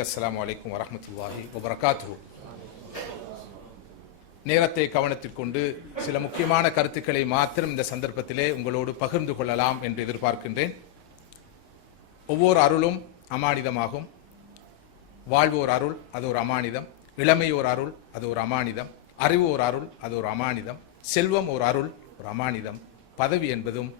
அஸ்ஸலாமு அலைக்கும் வரஹ்மத்துல்லாஹி வபரகாத்துஹு. நேரத்தை கவனத்தில் கொண்டு சில முக்கியமான கருத்துக்களை மாத்திரம் இந்த சந்தர்ப்பத்திலே உங்களோடு பகிர்ந்து கொள்ளலாம் என்று எதிர்பார்க்கின்றேன். ஒவ்வொரு அருளும் அமானிதமாகும். வாழ்வோர் அருள் அது ஒரு அமானிதம், இளமை ஒரு அருள் அது ஒரு அமானிதம், அறிவு ஒரு அருள் அது ஒரு அமானிதம், செல்வம் ஒரு அருள் ஒரு அமானிதம், பதவி என்பதும்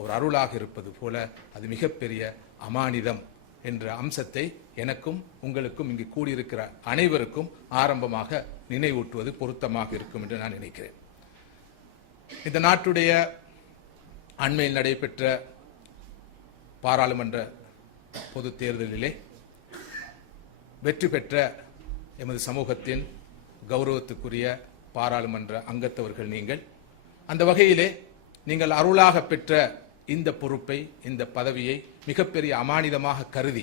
ஒரு அருளாக இருப்பது போல அது மிகப்பெரிய அமானிதம் என்ற அம்சத்தை எனக்கும் உங்களுக்கும் இங்கு கூடியிருக்கிற அனைவருக்கும் ஆரம்பமாக நினைவூட்டுவது பொருத்தமாக இருக்கும் என்று நான் நினைக்கிறேன். இந்த நாட்டுடைய அண்மையில் நடைபெற்ற பாராளுமன்ற பொது தேர்தலிலே வெற்றி பெற்ற எமது சமூகத்தின் கௌரவத்துக்குரிய பாராளுமன்ற அங்கத்தவர்கள் நீங்கள். அந்த வகையிலே நீங்கள் அருளாக பெற்ற இந்த பொறுப்பை, இந்த பதவியை மிகப்பெரிய அமானிதமாக கருதி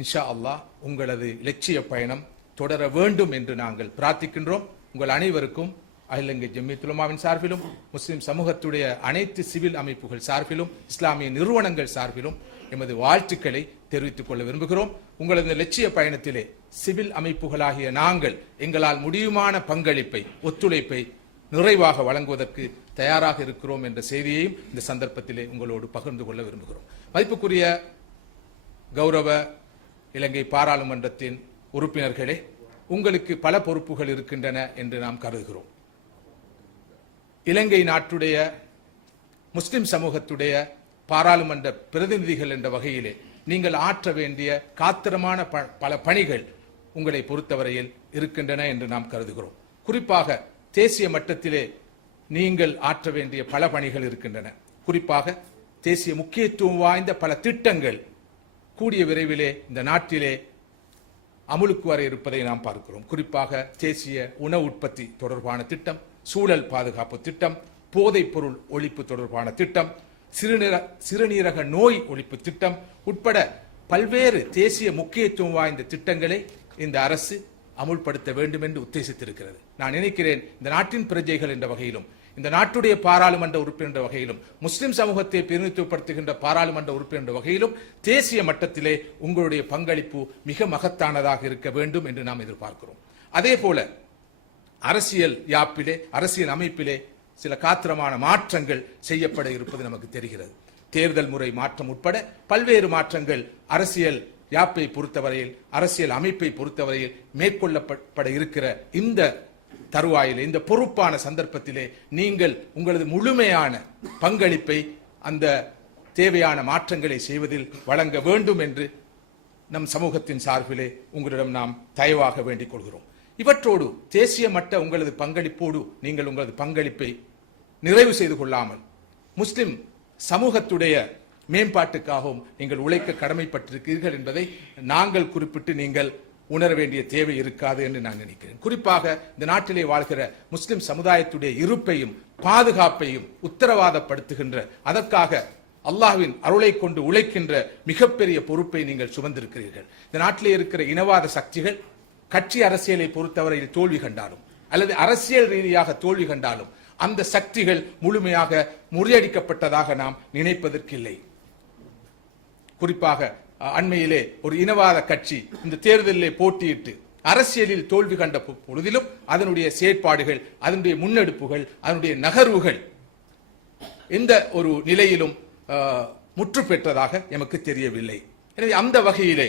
இன்ஷா அல்லாஹ் உங்களது இலட்சிய பயணம் தொடர வேண்டும் என்று நாங்கள் பிரார்த்திக்கின்றோம். உங்கள் அனைவருக்கும் அகில இலங்கை ஜம்மியத்துல் உலமாவின் சார்பிலும், முஸ்லிம் சமூகத்துடைய அனைத்து சிவில் அமைப்புகள் சார்பிலும், இஸ்லாமிய நிறுவனங்கள் சார்பிலும் எமது வாழ்த்துக்களை தெரிவித்துக் கொள்ள விரும்புகிறோம். உங்களது லட்சிய பயணத்திலே சிவில் அமைப்புகளாகிய நாங்கள் எங்களால் முடியுமான பங்களிப்பை, ஒத்துழைப்பை நிறைவாக வழங்குவதற்கு தயாராக இருக்கிறோம் என்ற செய்தியையும் இந்த சந்தர்ப்பத்திலே உங்களோடு பகிர்ந்து கொள்ள விரும்புகிறோம். மதிப்புக்குரிய கௌரவ இலங்கை பாராளுமன்றத்தின் உறுப்பினர்களே, உங்களுக்கு பல பொறுப்புகள் இருக்கின்றன என்று நாம் கருதுகிறோம். இலங்கை நாட்டுடைய முஸ்லிம் சமூகத்துடைய பாராளுமன்ற பிரதிநிதிகள் என்ற வகையிலே நீங்கள் ஆற்ற வேண்டிய காத்திரமான பல பணிகள் உங்களை பொறுத்தவரையில் இருக்கின்றன என்று நாம் கருதுகிறோம். குறிப்பாக தேசிய மட்டத்திலே நீங்கள் ஆற்ற வேண்டிய பல பணிகள் இருக்கின்றன. குறிப்பாக தேசிய முக்கியத்துவம் வாய்ந்த பல திட்டங்கள் கூடிய விரைவிலே இந்த நாட்டிலே அமுலுக்கு வர இருப்பதை நாம் பார்க்கிறோம். குறிப்பாக தேசிய உணவு உற்பத்தி தொடர்பான திட்டம், சூழல் பாதுகாப்பு திட்டம், போதைப் பொருள் ஒழிப்பு தொடர்பான திட்டம், சிறுநீரக நோய் ஒழிப்பு திட்டம் உட்பட பல்வேறு தேசிய முக்கியத்துவம் வாய்ந்த திட்டங்களை இந்த அரசு அமுல்படுத்த வேண்டும் என்று உத்தேசித்திருக்கிறது. நான் நினைக்கிறேன் இந்த நாட்டின் பிரஜைகள் என்ற வகையிலும், இந்த நாட்டுடைய பாராளுமன்ற உறுப்பினர் என்ற வகையிலும், முஸ்லிம் சமூகத்தை பிரதிநிதித்துவப்படுத்துகின்ற பாராளுமன்ற உறுப்பினர் என்ற வகையிலும் தேசிய மட்டத்திலே உங்களுடைய பங்களிப்பு மிக மகத்தானதாக இருக்க வேண்டும் என்று நாம் எதிர்பார்க்கிறோம். அதே போல அரசியல் யாப்பிலே, அரசியல் அமைப்பிலே சில காத்திரமான மாற்றங்கள் செய்யப்பட இருப்பது நமக்கு தெரிகிறது. தேர்தல் முறை மாற்றம் உட்பட பல்வேறு மாற்றங்கள் அரசியல் யாப்பை பொறுத்தவரையில், அரசியல் அமைப்பை பொறுத்தவரையில் மேற்கொள்ளப்பட இருக்கிற இந்த தருவாயிலே, இந்த பொறுப்பான சந்தர்ப்பத்திலே நீங்கள் உங்களது முழுமையான பங்களிப்பை அந்த தேவையான மாற்றங்களை செய்வதில் வழங்க வேண்டும் என்று நம் சமூகத்தின் சார்பிலே உங்களிடம் நாம் தயவாக வேண்டிக் கொள்கிறோம். இவற்றோடு தேசிய மட்ட உங்களது பங்களிப்போடு நீங்கள் உங்களது பங்களிப்பை நிறைவு செய்து கொள்ளாமல் முஸ்லிம் சமூகத்துடைய மேம்பாட்டுக்காகவும் நீங்கள் உழைக்க கடமைப்பட்டிருக்கிறீர்கள் என்பதை நாங்கள் குறிப்பிட்டு நீங்கள் உணர வேண்டிய தேவை இருக்காது என்று நான் நினைக்கிறேன். குறிப்பாக இந்த நாட்டிலே வாழ்கிற முஸ்லிம் சமுதாயத்துடைய இருப்பையும் பாதுகாப்பையும் உத்தரவாதப்படுத்துகின்ற, அதற்காக அல்லாஹ்வின் அருளை கொண்டு உழைக்கின்ற மிகப்பெரிய பொறுப்பை நீங்கள் சுமந்திருக்கிறீர்கள். இந்த நாட்டிலே இருக்கிற இனவாத சக்திகள் கட்சி அரசியலை பொறுத்தவரையில் தோல்வி கண்டாலும் அல்லது அரசியல் ரீதியாக தோல்வி கண்டாலும் அந்த சக்திகள் முழுமையாக முறியடிக்கப்பட்டதாக நாம் நினைப்பதற்கில்லை. குறிப்பாக அண்மையிலே ஒரு இனவாத கட்சி இந்த தேர்தலிலே போட்டியிட்டு அரசியலில் தோல்வி கண்ட பொழுதிலும் அதனுடைய செயற்பாடுகள், அதனுடைய முன்னெடுப்புகள், அதனுடைய நகர்வுகள் எந்த ஒரு நிலையிலும் முற்று பெற்றதாக எமக்கு தெரியவில்லை. எனவே அந்த வகையிலே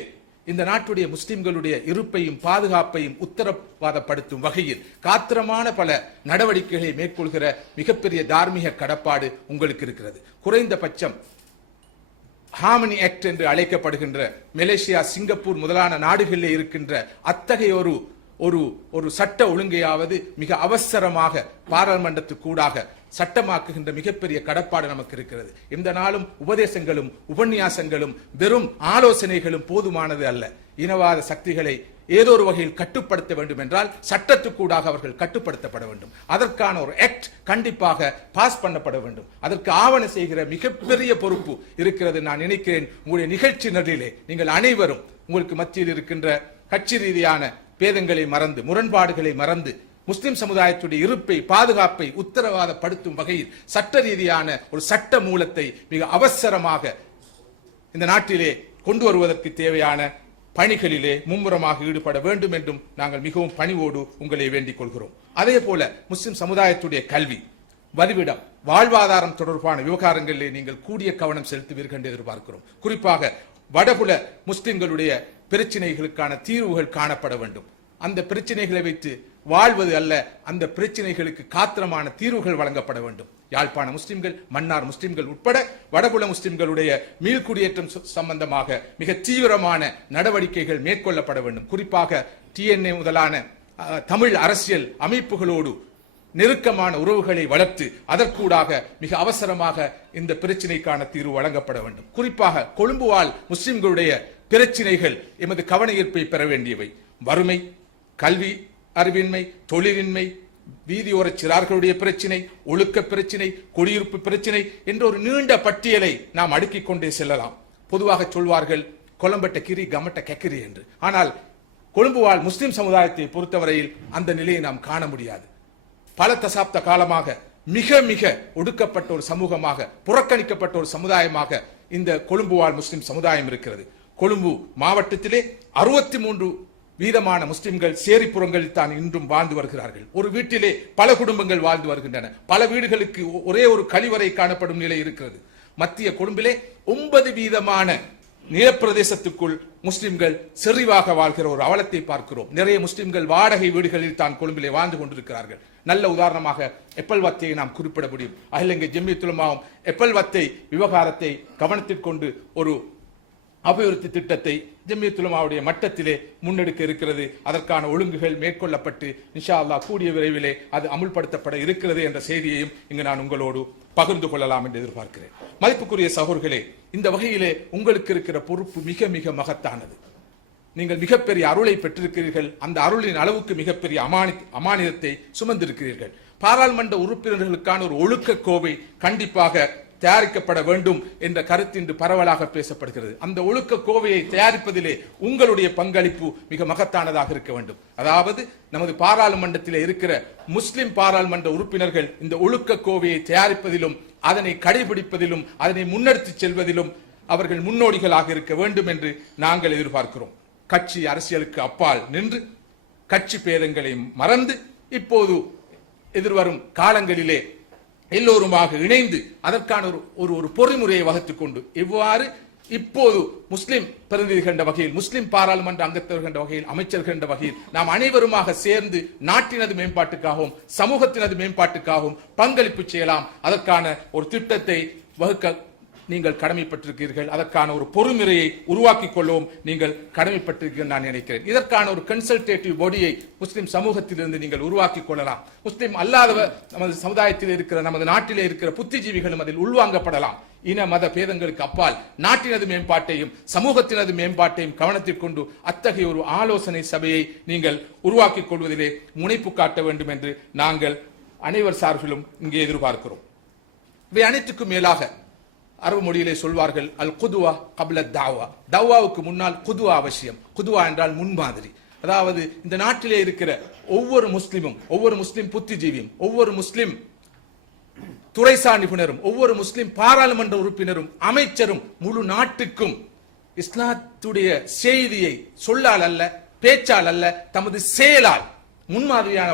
இந்த நாட்டுடைய முஸ்லிம்களுடைய இருப்பையும் பாதுகாப்பையும் உத்தரவாதப்படுத்தும் வகையில் காத்திரமான பல நடவடிக்கைகளை மேற்கொள்கிற மிகப்பெரிய தார்மீக கடப்பாடு உங்களுக்கு இருக்கிறது. குறைந்தபட்சம் ஹார்மனி ஆக்ட் என்று அழைக்கப்படுகின்ற மலேசியா, சிங்கப்பூர் முதலான நாடுகளிலே இருக்கின்ற அத்தகைய ஒரு சட்ட ஒழுங்கையாவது மிக அவசரமாக பாராளுமன்றத்துக்கூடாக சட்டமாக்குகின்ற மிகப்பெரிய கடப்பாடு நமக்கு இருக்கிறது. இந்த நாளும் உபதேசங்களும் உபன்யாசங்களும் வெறும் ஆலோசனைகளும் போதுமானது அல்ல. இனவாத சக்திகளை ஏதோ ஒரு வகையில் கட்டுப்படுத்த வேண்டும் என்றால் சட்டத்துக்கூடாக அவர்கள் கட்டுப்படுத்தப்பட வேண்டும். அதற்கான ஒரு ஆக்ட் கண்டிப்பாக பாஸ் பண்ணப்பட வேண்டும். அதற்கு ஆவண செய்கிற மிகப்பெரிய பொறுப்பு இருக்கிறது. நான் நினைக்கிறேன் உங்களுடைய நிகழ்ச்சி நடுவிலே நீங்கள் அனைவரும் உங்களுக்கு மத்தியில் இருக்கின்ற கட்சி ரீதியான பேதங்களை மறந்து, முரண்பாடுகளை மறந்து, முஸ்லிம் சமுதாயத்துடைய இருப்பை, பாதுகாப்பை உத்தரவாதப்படுத்தும் வகையில் சட்ட ரீதியான ஒரு சட்ட மூலத்தை மிக அவசரமாக இந்த நாட்டிலே கொண்டு வருவதற்கு தேவையான பணிகளிலே மும்முரமாக ஈடுபட வேண்டும் என்றும் நாங்கள் மிகவும் பணிவோடு உங்களை வேண்டிக் கொள்கிறோம். அதே போல முஸ்லிம் சமுதாயத்துடைய கல்வி, வதிவிடம், வாழ்வாதாரம் தொடர்பான விவகாரங்களிலே நீங்கள் கூடிய கவனம் செலுத்துவீர்கள் என்று எதிர்பார்க்கிறோம். குறிப்பாக வடபுல முஸ்லிம்களுடைய பிரச்சனைகளுக்கான தீர்வுகள் காணப்பட வேண்டும். அந்த பிரச்சனைகளை வைத்து வாழ்வது அல்ல, அந்த பிரச்சனைகளுக்கு காத்திரமான தீர்வுகள் வழங்கப்பட வேண்டும். யாழ்ப்பாண முஸ்லிம்கள், மன்னார் முஸ்லிம்கள் உட்பட வடபுல முஸ்லிம்களுடைய மீள்குடியேற்றம் சம்பந்தமாக மிக தீவிரமான நடவடிக்கைகள் மேற்கொள்ளப்பட வேண்டும். குறிப்பாக TNA முதலான தமிழ் அரசியல் அமைப்புகளோடு நெருக்கமான உறவுகளை வளர்த்து அதற்கூடாக மிக அவசரமாக இந்த பிரச்சினைக்கான தீர்வு வழங்கப்பட வேண்டும். குறிப்பாக கொழும்பு வாழ் முஸ்லிம்களுடைய பிரச்சினைகள் எமது கவன ஈர்ப்பை பெற வேண்டியவை. வறுமை, கல்வி அறிவின்மை, தொழிலின்மை, வீதியோர சிறார்களுடைய பிரச்சினை, ஒழுக்க பிரச்சினை, குடியிருப்பு பிரச்சினை என்ற ஒரு நீண்ட பட்டியலை நாம் அடுக்கிக் கொண்டே செல்லலாம். பொதுவாக சொல்வார்கள் கொலம்பட்ட கிரி கமட்ட கக்கிரி என்று. ஆனால் கொழும்பு வாழ் முஸ்லிம் சமுதாயத்தை பொறுத்தவரையில் அந்த நிலையை நாம் காண முடியாது. பல தசாப்த காலமாக மிக மிக ஒடுக்கப்பட்ட ஒரு சமூகமாக, புறக்கணிக்கப்பட்ட ஒரு சமுதாயமாக இந்த கொழும்பு வாழ் முஸ்லிம் சமுதாயம் இருக்கிறது. கொழும்பு மாவட்டத்திலே 63% முஸ்லிம்கள் சேரிப்புறங்களில் தான் இன்றும் வாழ்ந்து வருகிறார்கள். ஒரு வீட்டிலே பல குடும்பங்கள் வாழ்ந்து வருகின்றன. பல வீடுகளுக்கு ஒரே ஒரு கழிவறை காணப்படும் நிலை இருக்கிறது. மத்திய கொழும்பிலே 9% நிலப்பிரதேசத்துக்குள் முஸ்லிம்கள் செறிவாக வாழ்கிற ஒரு அவலத்தை பார்க்கிறோம். நிறைய முஸ்லிம்கள் வாடகை வீடுகளில் தான் கொழும்பிலே வாழ்ந்து கொண்டிருக்கிறார்கள். நல்ல உதாரணமாக எப்பல்வத்தையை நாம் குறிப்பிட முடியும். அகில ஜம்மியத்துல் உலமாவும் எப்பல்வத்தை விவகாரத்தை கவனத்தில் கொண்டு ஒரு அபிவிருத்தி திட்டத்தை ஜம்மியத்துல் உலமாவுடைய மட்டத்திலே முன்னெடுக்க இருக்கிறது. அதற்கான ஒழுங்குகள் மேற்கொள்ளப்பட்டு இன்ஷா அல்லாஹ் கூடிய விரைவிலே அது அமுல்படுத்தப்பட இருக்கிறது என்ற செய்தியையும் இங்கு நான் உங்களோடு பகிர்ந்து கொள்ளலாம் என்று எதிர்பார்க்கிறேன். மதிப்புக்குரிய சகோதரர்களே, இந்த வகையிலே உங்களுக்கு இருக்கிற பொறுப்பு மிக மிக மகத்தானது. நீங்கள் மிகப்பெரிய அருளை பெற்றிருக்கிறீர்கள். அந்த அருளின் அளவுக்கு மிகப்பெரிய அமானிதத்தை சுமந்திருக்கிறீர்கள். பாராளுமன்ற உறுப்பினர்களுக்கான ஒரு ஒழுக்க கோவை கண்டிப்பாக தயாரிக்கப்பட வேண்டும் என்ற கருத்து இன்று பரவலாக பேசப்படுகிறது. அந்த ஒழுக்க கோவையை தயாரிப்பதிலே உங்களுடைய பங்களிப்பு மிக மகத்தானதாக இருக்க வேண்டும். அதாவது நமது பாராளுமன்றத்தில் இருக்கிற முஸ்லிம் பாராளுமன்ற உறுப்பினர்கள் இந்த ஒழுக்க கோவையை தயாரிப்பதிலும் அதனை கடைபிடிப்பதிலும் அதனை முன்னெடுத்து செல்வதிலும் அவர்கள் முன்னோடிகளாக இருக்க வேண்டும் என்று நாங்கள் எதிர்பார்க்கிறோம். கட்சி அரசியலுக்கு அப்பால் நின்று கட்சி பேதங்களை மறந்து இப்போது எதிர்வரும் காலங்களிலே எல்லோருமாக இணைந்து அதற்கான ஒரு பொறிமுறையை வகுத்துக் கொண்டு எவ்வாறு இப்போது முஸ்லிம் பிரதிநிதிகள் என்ற வகையில், முஸ்லிம் பாராளுமன்ற அங்கத்தவர்கள் என்ற வகையில், அமைச்சர்கள் என்ற வகையில் நாம் அனைவருமாக சேர்ந்து நாட்டினது மேம்பாட்டுக்காகவும் சமூகத்தினது மேம்பாட்டுக்காகவும் பங்களிப்பு செய்யலாம். அதற்கான ஒரு திட்டத்தை வகுக்க நீங்கள் கடமைப்பட்டிருக்கிறீர்கள். அதற்கான ஒரு பொறுமுறையை உருவாக்கிக் கொள்ளவும் நீங்கள் கடமைப்பட்டிருக்கிறீர்கள் நான் நினைக்கிறேன். இதற்கான ஒரு கன்சல்டேட்டிவ் பாடியை முஸ்லிம் சமூகத்திலிருந்து நீங்கள் உருவாக்கிக் கொள்ளலாம். முஸ்லிம் அல்லாத நமது சமுதாயத்தில் இருக்கிற, நமது நாட்டிலே இருக்கிற புத்திஜீவிகளும் அதில் உள்வாங்கப்படலாம். இன மத பேதங்களுக்கு அப்பால் நாட்டினது மேம்பாட்டையும் சமூகத்தினது மேம்பாட்டையும் கவனத்தில் கொண்டு அத்தகைய ஒரு ஆலோசனை சபையை நீங்கள் உருவாக்கிக் கொள்வதிலே முனைப்பு காட்ட வேண்டும் என்று நாங்கள் அனைவர் சார்பிலும் இங்கே எதிர்பார்க்கிறோம். இவை அனைத்துக்கும் மேலாக அரபு மொழியிலே சொல்வார்கள் அல் குதுவா கப்ல தாவா. தவாவுக்கு முன்னால் குதுவா அவசியம். குதுவா என்றால் முன்மாதிரி. அதாவது இந்த நாட்டிலே இருக்கிற ஒவ்வொரு முஸ்லிமும், ஒவ்வொரு முஸ்லிம் புத்திஜீவியும், ஒவ்வொரு முஸ்லிம் துறைசார் நிபுணரும், ஒவ்வொரு முஸ்லிம் பாராளுமன்ற உறுப்பினரும், அமைச்சரும் முழு நாட்டுக்கும் இஸ்லாத்துடைய செய்தியை சொல்லால் அல்ல, பேச்சால் அல்ல, தமது செயலால் முன்மாதிரியான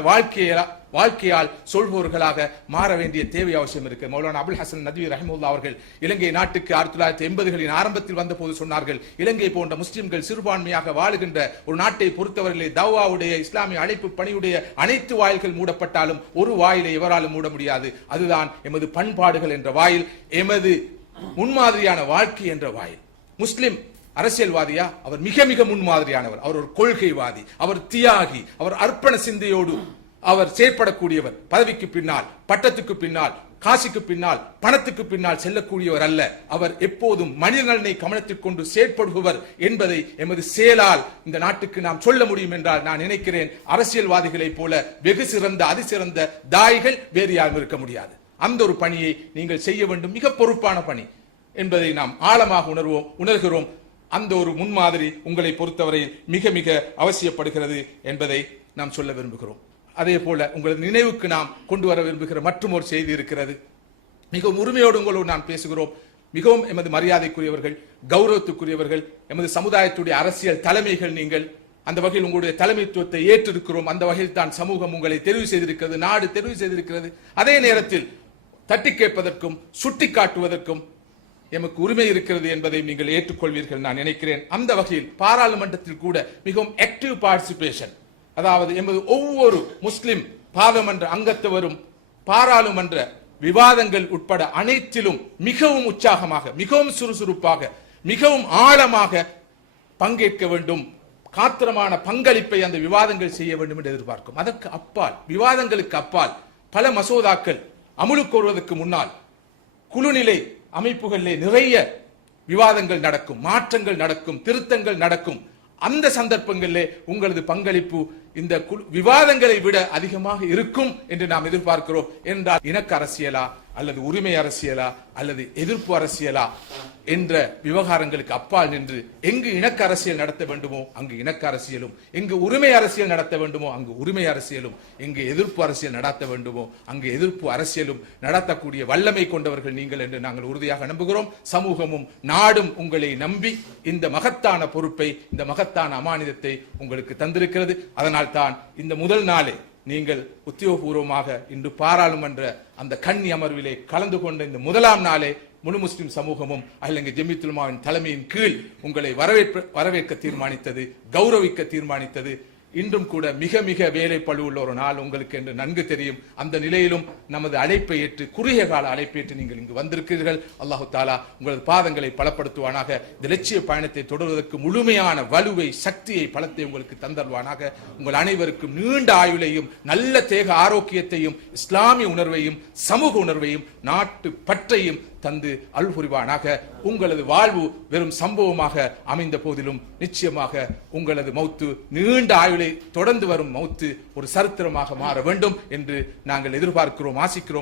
வாழ்க்கையால் சொல்பவர்களாக மாற வேண்டிய தேவை அவசியம் இருக்கு. மௌலானா அபுல் ஹசன் நத்வி ரஹிமஹுல்லாஹ் அவர்கள் இலங்கை நாட்டுக்கு 1980களின் ஆரம்பத்தில் வந்த போது சொன்னார்கள், இலங்கை போன்ற முஸ்லிம்கள் சிறுபான்மையாக வாழுகின்ற ஒரு நாட்டை பொறுத்தவரையிலே தவாவுடைய இஸ்லாமிய அழைப்பு பணியுடைய அனைத்து வாயில்கள் மூடப்பட்டாலும் ஒரு வாயிலை எவராலும் மூட முடியாது. அதுதான் எமது பண்பாடுகள் என்ற வாயில், எமது முன்மாதிரியான வாழ்க்கை என்ற வாயில். முஸ்லிம் அரசியல்வாதியா? அவர் மிக மிக முன்மாதிரியானவர். அவர் ஒரு கொள்கைவாதி, அவர் தியாகி, அவர் அர்ப்பண சிந்தையோடு அவர் செயற்படக்கூடியவர். பதவிக்கு பின்னால், பட்டத்துக்கு பின்னால், காசிக்கு பின்னால், பணத்துக்கு பின்னால் செல்லக்கூடியவர் அல்ல. அவர் எப்போதும் மனித நலனை கவனத்தில் கொண்டு செயற்படுபவர் என்பதை எமது செயலால் இந்த நாட்டுக்கு நாம் சொல்ல முடியும் என்றால் நான் நினைக்கிறேன் அரசியல்வாதிகளைப் போல வெகு சிறந்த அதிசிறந்த தாய்கள் வேறு யாரும் இருக்க முடியாது. அந்த ஒரு பணியை நீங்கள் செய்ய வேண்டும். மிக பொறுப்பான பணி என்பதை நாம் ஆழமாக உணர்கிறோம். அந்த ஒரு முன்மாதிரி உங்களை பொறுத்தவரையில் மிக மிக அவசியப்படுகிறது என்பதை நாம் சொல்ல விரும்புகிறோம். அதே போல உங்களது நினைவுக்கு நாம் கொண்டு வர விரும்புகிற மற்றும் ஒரு செய்தி இருக்கிறது. மிக உரிமையோடு உங்களோடு நான் பேசுகிறோம். மிகவும் எமது மரியாதைக்குரியவர்கள், கௌரவத்துக்குரியவர்கள், எமது சமுதாயத்துடைய அரசியல் தலைமைகள். நீங்கள் அந்த வகையில் உங்களுடைய தலைமைத்துவத்தை ஏற்றிருக்கிறோம். அந்த வகையில் தான் சமூகம் உங்களை தெரிவு செய்திருக்கிறது, நாடு தெரிவு செய்திருக்கிறது. அதே நேரத்தில் தட்டி கேட்பதற்கும் சுட்டி காட்டுவதற்கும் எமக்கு உரிமை இருக்கிறது என்பதை நீங்கள் ஏற்றுக்கொள்வீர்கள் நான் நினைக்கிறேன். அந்த வகையில் பாராளுமன்றத்தில் கூட மிகவும் ஆக்டிவ் பார்ட்டிசிபேஷன், அதாவது எமது ஒவ்வொரு முஸ்லிம் பாராளுமன்ற அங்கத்தவரும் பாராளுமன்ற விவாதங்கள் உட்பட அனைத்திலும் மிகவும் உற்சாகமாக, மிகவும் சுறுசுறுப்பாக, மிகவும் ஆழமாக பங்கேற்க வேண்டும், காத்திரமான பங்களிப்பை அந்த விவாதங்கள் செய்ய வேண்டும் என்று எதிர்பார்க்கும். அதற்கு அப்பால், விவாதங்களுக்கு அப்பால் பல மசோதாக்கள் அமுலுக்கு வருவதற்கு முன்னால் குழுநிலை அமைப்புகளிலே நிறைய விவாதங்கள் நடக்கும், மாற்றங்கள் நடக்கும், திருத்தங்கள் நடக்கும். அந்த சந்தர்ப்பங்களிலே உங்களது பங்களிப்பு இந்த விவாதங்களை விட அதிகமாக இருக்கும் என்று நாம் எதிர்பார்க்கிறோம். என்றால் இணக்க அரசியலா அல்லது உரிமை அரசியலா அல்லது எதிர்ப்பு அரசியலா என்ற விவகாரங்களுக்கு அப்பால் நின்று எங்கு இணக்க அரசியல் நடத்த வேண்டுமோ அங்கு இணக்க அரசியலும், எங்கு உரிமை அரசியல் நடத்த வேண்டுமோ அங்கு உரிமை அரசியலும், எங்கு எதிர்ப்பு அரசியல் நடத்த வேண்டுமோ அங்கு எதிர்ப்பு அரசியலும் நடத்தக்கூடிய வல்லமை கொண்டவர்கள் நீங்கள் என்று நாங்கள் உறுதியாக நம்புகிறோம். சமூகமும் நாடும் உங்களை நம்பி இந்த மகத்தான பொறுப்பை, இந்த மகத்தான அமானிதத்தை உங்களுக்கு தந்திருக்கிறது. அதனால் தான் இந்த முதல் நாளே நீங்கள் உத்தியோகபூர்வமாக இன்று பாராளுமன்ற அந்த கன்னி அமர்விலே கலந்து கொண்ட இந்த முதலாம் நாளே முழு முஸ்லிம் சமூகமும் அகில ஜமியத்துல் உலமாவின் தலைமையின் கீழ் உங்களை வரவேற்க தீர்மானித்தது, கௌரவிக்க தீர்மானித்தது. இன்றும் கூட மிக மிக வேலைப்பளு உள்ள ஒரு நாள் உங்களுக்கு என்று நன்கு தெரியும். அந்த நிலையிலும் நமது அழைப்பை ஏற்று, குறுகிய கால அழைப்பை ஏற்று நீங்கள் இங்கு வந்திருக்கிறீர்கள். அல்லாஹு தாலா உங்களது பாதங்களை பலப்படுத்துவானாக. இந்த லட்சிய பயணத்தை தொடர்வதற்கு முழுமையான வலுவை, சக்தியை, பலத்தை உங்களுக்கு தந்தருவானாக. உங்கள் அனைவருக்கும் நீண்ட ஆயுளையும், நல்ல தேக ஆரோக்கியத்தையும், இஸ்லாமிய உணர்வையும், சமூக உணர்வையும், நாட்டு பற்றையும் தந்து அருள் புரிவானாக. உங்களது வாழ்வு வெறும் சம்பவமாக அமைந்த போதிலும் நிச்சயமாக உங்களது மௌத்து, நீண்ட ஆயுளை தொடர்ந்து வரும் மௌத்து ஒரு சரித்திரமாக மாற வேண்டும் என்று நாங்கள் எதிர்பார்க்கிறோம், ஆசிக்கிறோம்.